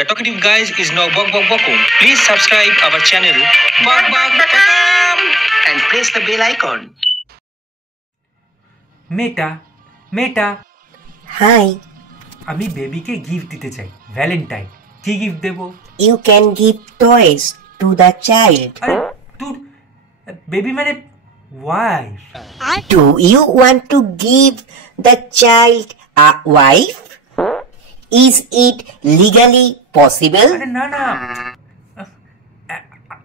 The talkative guys is now Bok Bok Bokum. Please subscribe our channel Bok Bok Bokum and press the bell icon. Meta hi আমি বেবিকে gift দিতে চাই Valentine কি gift দেব you can give toys to the child আরে তোর baby মানে wife do you want to give the child a wife is it legally possible আরে না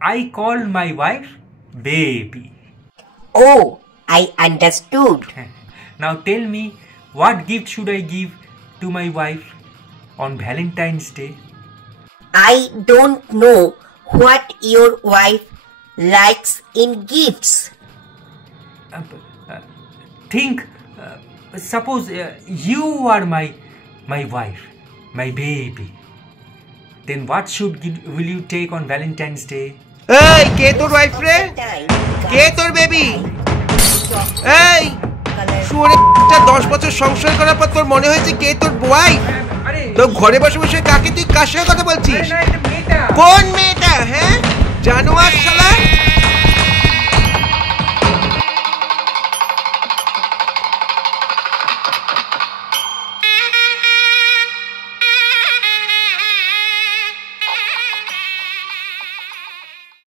I call my wife baby oh I understood now tell me what gift should I give to my wife on Valentine's Day? I don't know what your wife likes in gifts. Think, suppose you are my wife, my baby. Then what will you take on Valentine's Day? এই কে তোর wife রে? কে তোর baby? এই শুনে 10 বছর সংসার করার পর তোর মনে হয়েছে কে তোর ওয়াইফ? তো ঘরে বসে বসে কাকে তুই কার সাথে কথা বলছিস? কোন মেয়েটা? হ্যাঁ জানোয়ার শালা।